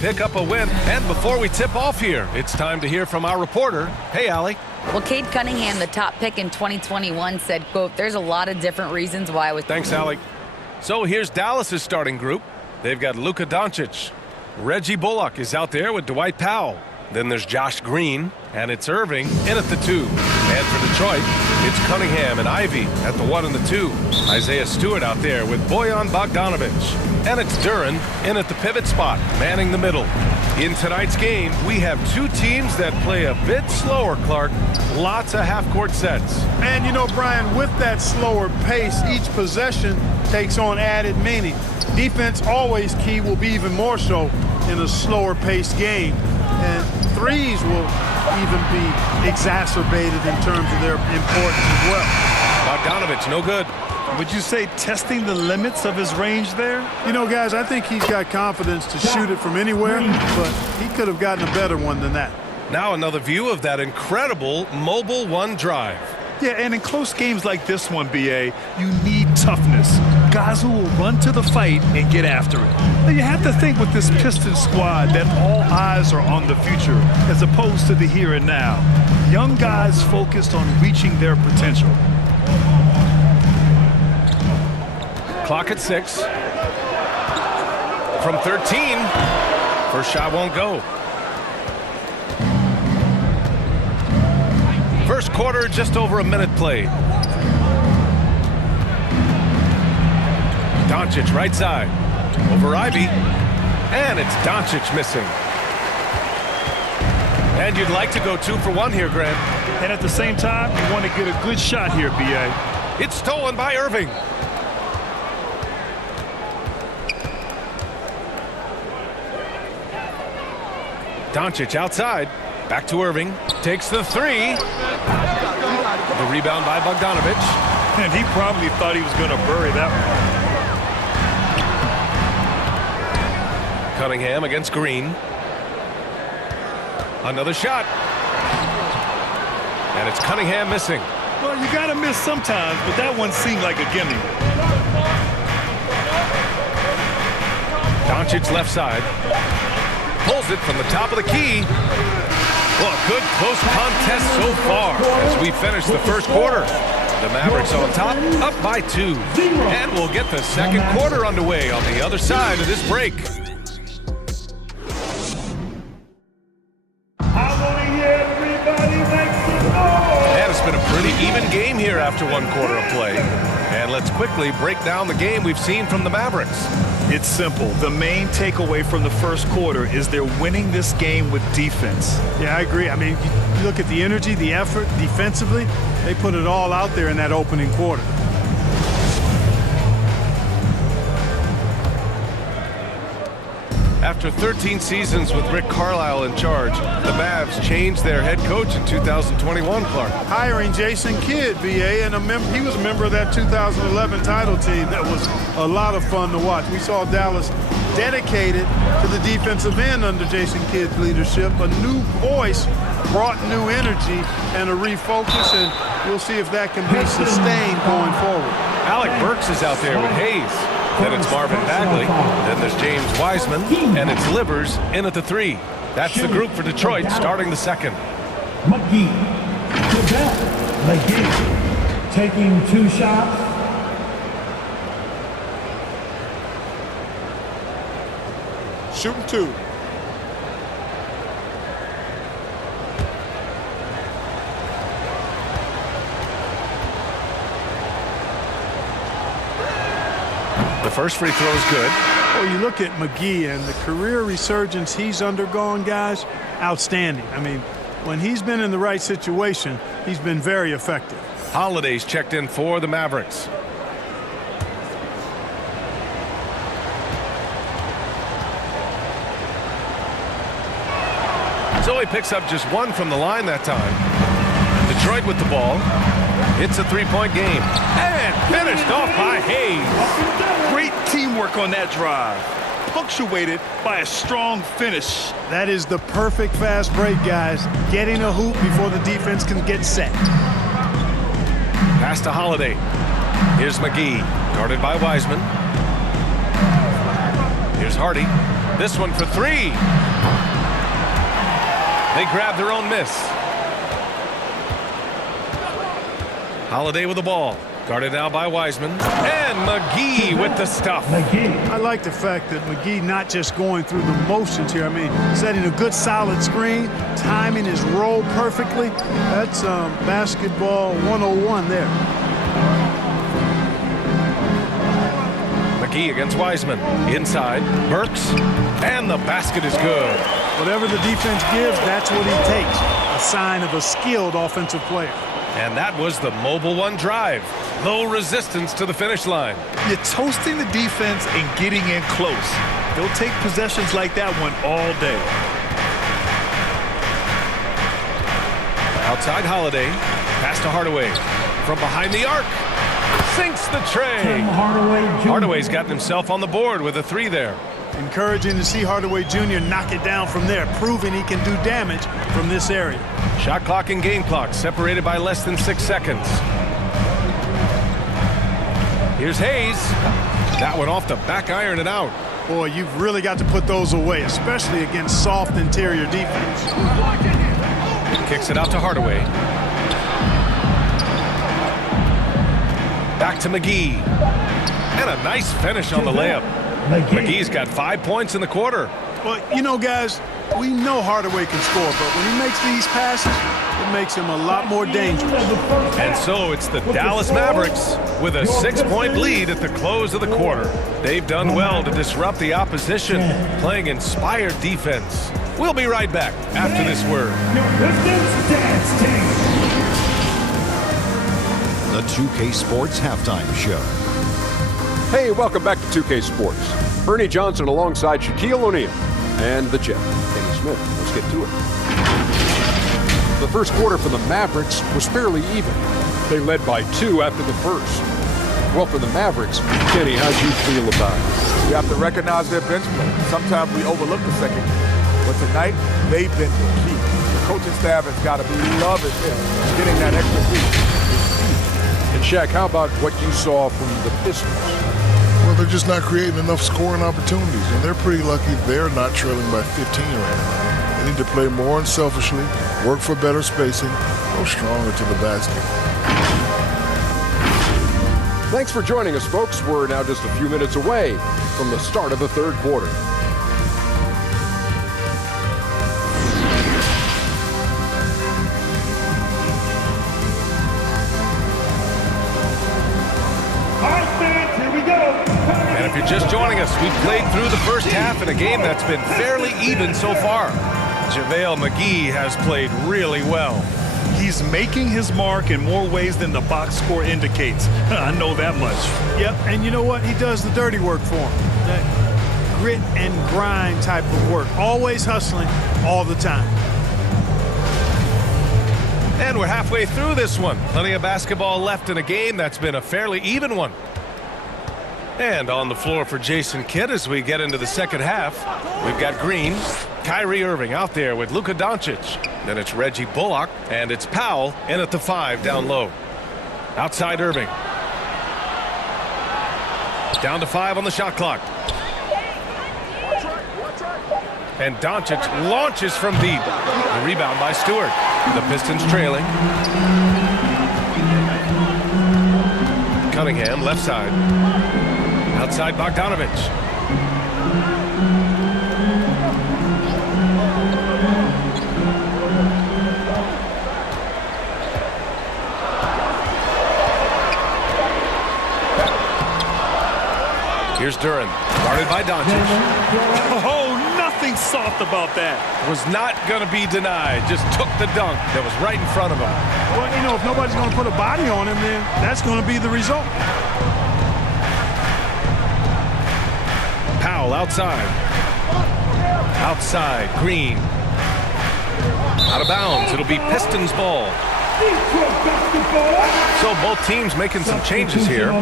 pick up a win. And before we tip off here, it's time to hear from our reporter. Hey, Allie. Well, Cade Cunningham, the top pick in 2021, said, quote, "There's a lot of different reasons why I was..." Thanks, Allie. So here's Dallas's starting group. They've got Luka Doncic. Reggie Bullock is out there with Dwight Powell. Then there's Josh Green, and it's Irving in at the 2. And for Detroit, it's Cunningham and Ivy at the 1 and the 2. Isaiah Stewart out there with Bojan Bogdanovic. And it's Duren in at the pivot spot, manning the middle. In tonight's game, we have two teams that play a bit slower, Clark. Lots of half-court sets. And, you know, Brian, with that slower pace, each possession takes on added meaning. Defense always key, will be even more so in a slower-paced game. And threes will even be exacerbated in terms of their importance as well. Bogdanovic, no good. Would you say testing the limits of his range there? You know, guys, I think he's got confidence to shoot it from anywhere, but he could have gotten a better one than that. Now another view of that incredible mobile one drive. Yeah, and in close games like this one, B.A., you need toughness. Guys who will run to the fight and get after it. Now, you have to think with this Pistons squad that all eyes are on the future as opposed to the here and now. Young guys focused on reaching their potential. Clock at 6. From 13. First shot won't go. First quarter, just over a minute played. Doncic right side. Over Ivy. And it's Doncic missing. And you'd like to go 2 for 1 here, Grant. And at the same time, you want to get a good shot here, B.A. It's stolen by Irving. Doncic outside. Back to Irving. Takes the 3. The rebound by Bogdanovic. And he probably thought he was going to bury that one. Cunningham against Green. Another shot. And it's Cunningham missing. Well, you got to miss sometimes, but that one seemed like a gimme. Doncic left side. Pulls it from the top of the key. Well, good close contest so far as we finish the first quarter. The Mavericks on top, up by 2. And we'll get the second quarter underway on the other side of this break. And it's been a pretty even game here after 1 quarter of play. And let's quickly break down the game we've seen from the Mavericks. It's simple. The main takeaway from the first quarter is they're winning this game with defense. Yeah, I agree. I mean, you look at the energy, the effort defensively, they put it all out there in that opening quarter. After 13 seasons with Rick Carlisle in charge, the Mavs changed their head coach in 2021, Clark. Hiring Jason Kidd, B.A., and he was a member of that 2011 title team. That was a lot of fun to watch. We saw Dallas dedicated to the defensive end under Jason Kidd's leadership. A new voice brought new energy and a refocus, and we'll see if that can be sustained going forward. Alec Burks is out there with Hayes. Then it's Marvin Bagley. Then there's James Wiseman. And it's Livers in at the 3. That's the group for Detroit starting the second. McGee. Taking 2 shots. Shooting 2. The first free throw is good. Well, you look at McGee and the career resurgence he's undergone, guys, outstanding. I mean, when he's been in the right situation, he's been very effective. Holiday's checked in for the Mavericks. So he picks up just 1 from the line that time. Detroit with the ball. It's a 3-point game. And finished off by Hayes. Great teamwork on that drive, punctuated by a strong finish. That is the perfect fast break, guys. Getting a hoop before the defense can get set. Pass to Holiday. Here's McGee, guarded by Wiseman. Here's Hardy. This one for three. They grab their own miss. Holiday with the ball. Guarded now by Wiseman. And McGee with the stuff. I like the fact that McGee not just going through the motions here. I mean, setting a good solid screen, timing his roll perfectly. That's basketball 101 there. McGee against Wiseman. Inside. Burks. And the basket is good. Whatever the defense gives, that's what he takes. A sign of a skilled offensive player. And that was the mobile one drive. Low resistance to the finish line. You're toasting the defense and getting in close. They'll take possessions like that one all day. Outside Holiday. Pass to Hardaway. From behind the arc. Sinks the tray. Hardaway's gotten himself on the board with a three there. Encouraging to see Hardaway Jr. knock it down from there, proving he can do damage from this area. Shot clock and game clock separated by less than 6 seconds. Here's Hayes. That one off the back iron and out. Boy, you've really got to put those away, especially against soft interior defense. Kicks it out to Hardaway. Back to McGee. And a nice finish on the layup. McGee's got 5 points in the quarter. Well, you know, guys, we know Hardaway can score, but when he makes these passes, it makes him a lot more dangerous. And so it's the Dallas Mavericks with a 6-point lead at the close of the quarter. They've done well to disrupt the opposition, playing inspired defense. We'll be right back after this word. The 2K Sports Halftime Show. Hey, welcome back to 2K Sports. Ernie Johnson alongside Shaquille O'Neal and the Jet, Kenny Smith. Let's get to it. The first quarter for the Mavericks was fairly even. They led by 2 after the first. Well, for the Mavericks, Kenny, how'd you feel about it? You have to recognize their bench play. Sometimes we overlook the second, but tonight they've been the key. The coaching staff has got to be loving this, getting that extra beat. And Shaq, how about what you saw from the Pistons? Well, they're just not creating enough scoring opportunities, and they're pretty lucky they're not trailing by 15 right now. They need to play more unselfishly, work for better spacing, go stronger to the basket. Thanks for joining us, folks. We're now just a few minutes away from the start of the third quarter. And if you're just joining us, we've played through the first half in a game that's been fairly even so far. JaVale McGee has played really well. He's making his mark in more ways than the box score indicates. I know that much. Yep, and you know what? He does the dirty work for him. That grit and grind type of work. Always hustling all the time. And we're halfway through this one. Plenty of basketball left in a game that's been a fairly even one. And on the floor for Jason Kidd as we get into the second half, we've got Green, Kyrie Irving out there with Luka Doncic. Then it's Reggie Bullock, and it's Powell in at the 5 down low. Outside Irving. Down to 5 on the shot clock. And Doncic launches from deep. The rebound by Stewart. The Pistons trailing. Cunningham, left side. Outside Bogdanovich. Here's Duran, guarded by Doncic. Oh, nothing soft about that. Was not going to be denied. Just took the dunk that was right in front of him. Well, you know, if nobody's going to put a body on him, then that's going to be the result. Powell outside. Outside, Green. Out of bounds. It'll be Pistons ball. So both teams making some changes here.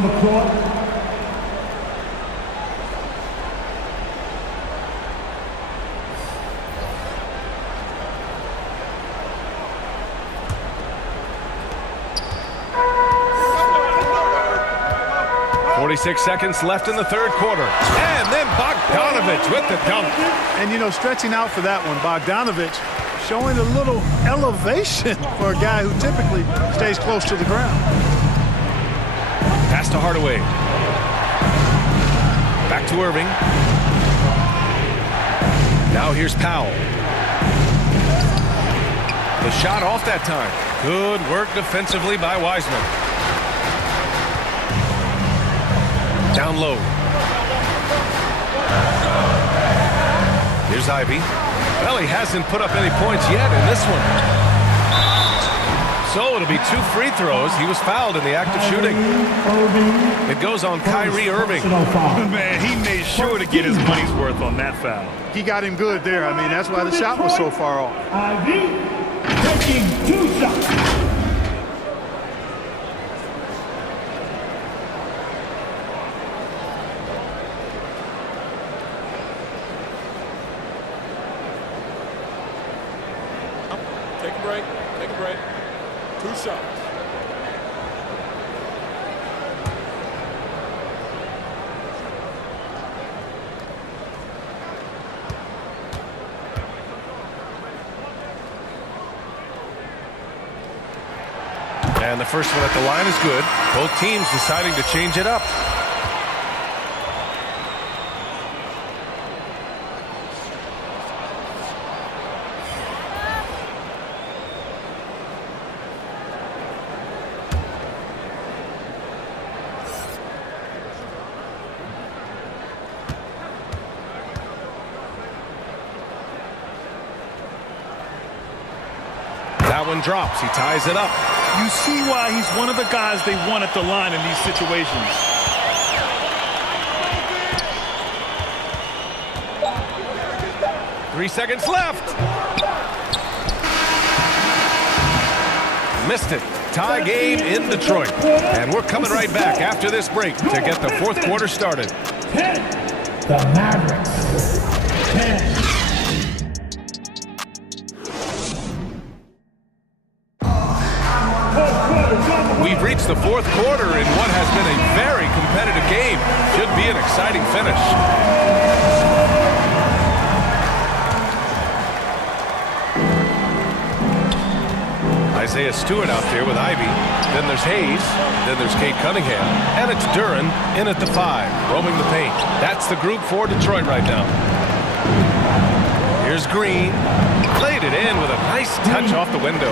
46 seconds left in the third quarter. And then Bogdanovich with the dunk. And, you know, stretching out for that one, Bogdanovich showing a little elevation for a guy who typically stays close to the ground. Pass to Hardaway. Back to Irving. Now here's Powell. The shot off that time. Good work defensively by Wiseman. Down low. Here's Ivy. Well, he hasn't put up any points yet in this one. So it'll be 2 free throws. He was fouled in the act of shooting. It goes on Kyrie Irving. Man, he made sure to get his money's worth on that foul. He got him good there. I mean, that's why the shot was so far off. Ivy taking 2 shots. Take a break. Take a break. 2 shots. And the first one at the line is good. Both teams deciding to change it up. That one drops. He ties it up. You see why he's one of the guys they want at the line in these situations. Three seconds left. Missed it. Tie game in Detroit. And we're coming right back after this break to get the fourth quarter started. 10. The Mavericks. 10. We've reached the fourth quarter in what has been a very competitive game. Should be an exciting finish. Isaiah Stewart out there with Ivy. Then there's Hayes. Then there's Kate Cunningham. And it's Duren in at the 5, roaming the paint. That's the group for Detroit right now. Here's Green. Laid it in with a nice touch off the window.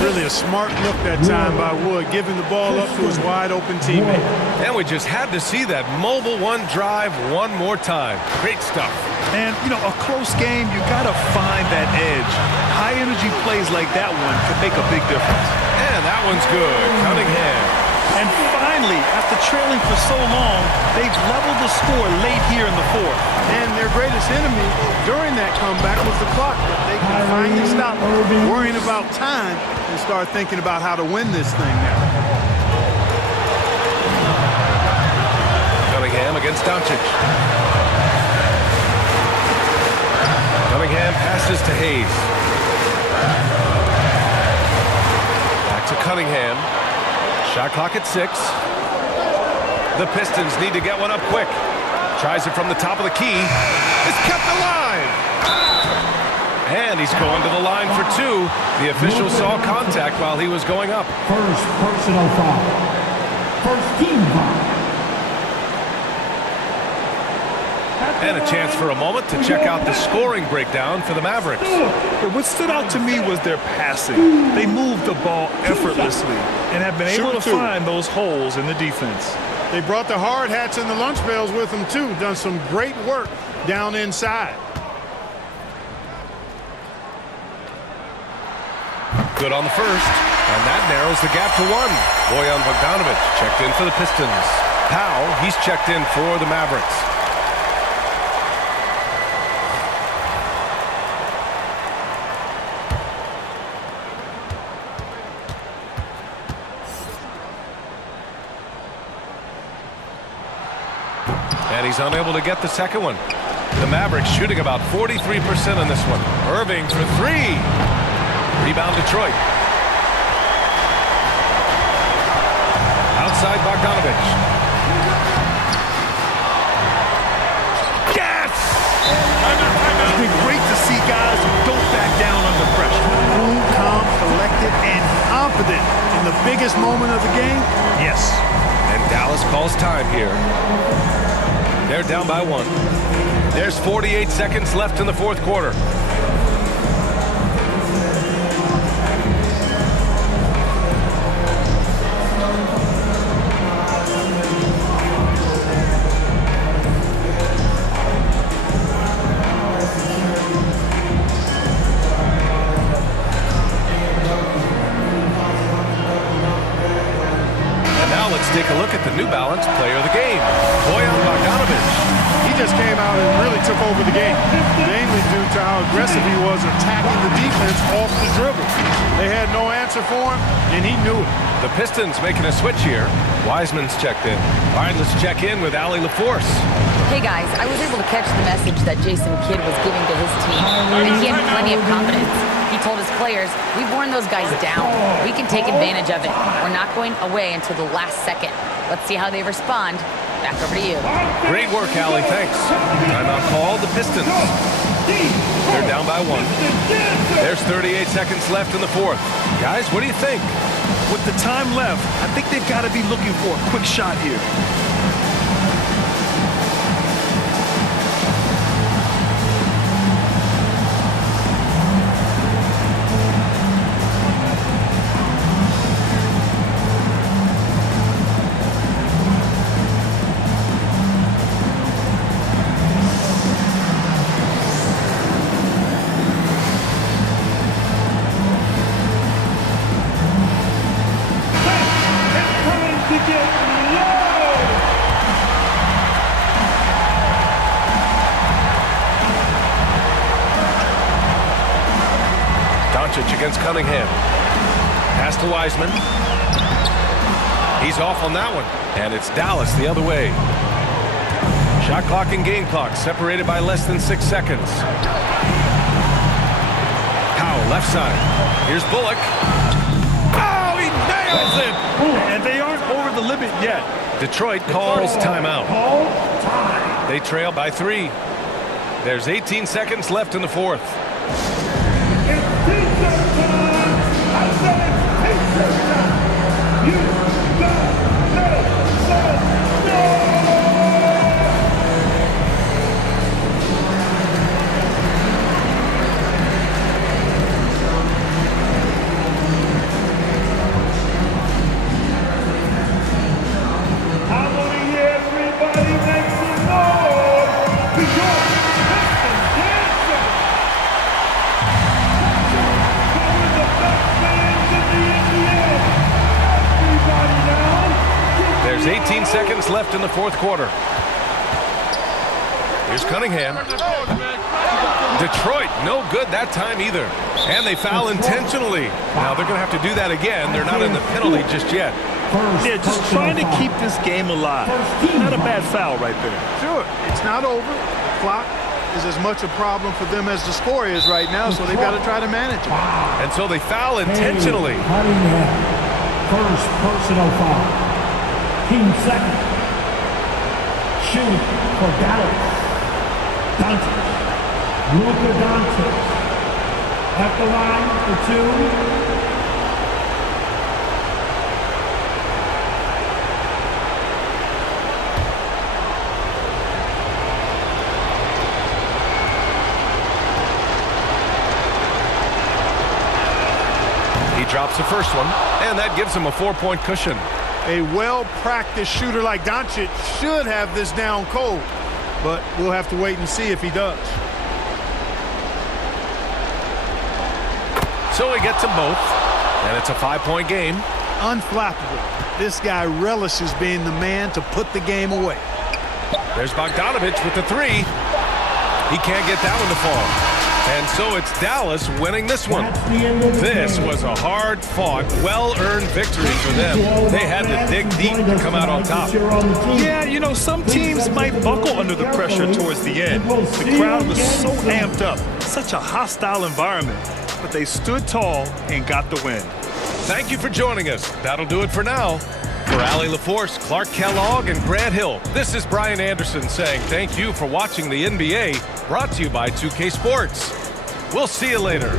Really a smart look that time by Wood, giving the ball up to his wide-open teammate. And we just had to see that mobile one drive one more time. Great stuff. And, you know, a close game, you got to find that edge. High-energy plays like that one could make a big difference. And that one's good. Cunningham. And finally, after trailing for so long, they've leveled the score late here in the fourth. And their greatest enemy during that comeback was the clock. But they can finally stop worrying about time and start thinking about how to win this thing now. Cunningham against Doncic. Cunningham passes to Hayes. Back to Cunningham. Shot clock at 6. The Pistons need to get one up quick. Tries it from the top of the key. It's kept alive. And he's going to the line for 2. The official saw contact while he was going up. First personal foul. First team foul. And a chance for a moment to check out the scoring breakdown for the Mavericks. What stood out to me was their passing. They moved the ball effortlessly and have been able to find those holes in the defense. They brought the hard hats and the lunch pails with them, too. Done some great work down inside. Good on the first, and that narrows the gap to 1. Bojan Bogdanović checked in for the Pistons. Powell, he's checked in for the Mavericks. And he's unable to get the second one. The Mavericks shooting about 43% on this one. Irving for 3. Rebound Detroit. Outside Bogdanović. It's been great to see guys who don't back down under pressure. Cool, calm, collected, and confident in the biggest moment of the game. Yes. And Dallas calls time here. They're down by 1. There's 48 seconds left in the fourth quarter. Let's take a look at the New Balance player of the game, Kwai. He just came out and really took over the game, mainly due to how aggressive he was attacking the defense off the dribble. They had no answer for him, and he knew it. The Pistons making a switch here. Wiseman's checked in. All right, let's check in with Allie LaForce. Hey guys, I was able to catch the message that Jason Kidd was giving to his team, and he had plenty of confidence. He told his players, we've worn those guys down. We can take advantage of it. We're not going away until the last second. Let's see how they respond. Back over to you. Great work, Allie. Thanks. Timeout called. The Pistons. They're down by 1. There's 38 seconds left in the fourth. Guys, what do you think? With the time left, I think they've got to be looking for a quick shot here. Against Cunningham. Pass to Wiseman. He's off on that one. And it's Dallas the other way. Shot clock and game clock separated by less than 6 seconds. Powell, left side. Here's Bullock. Oh, he nails it! And they aren't over the limit yet. Detroit calls timeout. They trail by 3. There's 18 seconds left in the fourth. There's 18 seconds left in the fourth quarter. Here's Cunningham. Detroit, no good that time either. And they foul intentionally. Now they're going to have to do that again. They're not in the penalty just yet. Yeah, just trying to keep this game alive. Not a bad foul right there. Sure, it's not over. The clock is as much a problem for them as the score is right now, so they've got to try to manage it. And so they foul intentionally. First personal foul. Team second. Shooting for Dallas. Doncic. Luka Doncic. At the line for 2. He drops the first one, and that gives him a 4-point cushion. A well-practiced shooter like Doncic should have this down cold, but we'll have to wait and see if he does. So he gets them both, and it's a 5-point game. Unflappable. This guy relishes being the man to put the game away. There's Bogdanovich with the 3. He can't get that one to fall. And so it's Dallas winning this one. This was a hard-fought, well-earned victory for them. They had to dig deep to come out on top. Yeah, you know, some teams might buckle under the pressure towards the end. The crowd was so amped up, such a hostile environment. But they stood tall and got the win. Thank you for joining us. That'll do it for now. For Allie LaForce, Clark Kellogg, and Grant Hill, this is Brian Anderson saying thank you for watching the NBA, brought to you by 2K Sports. We'll see you later.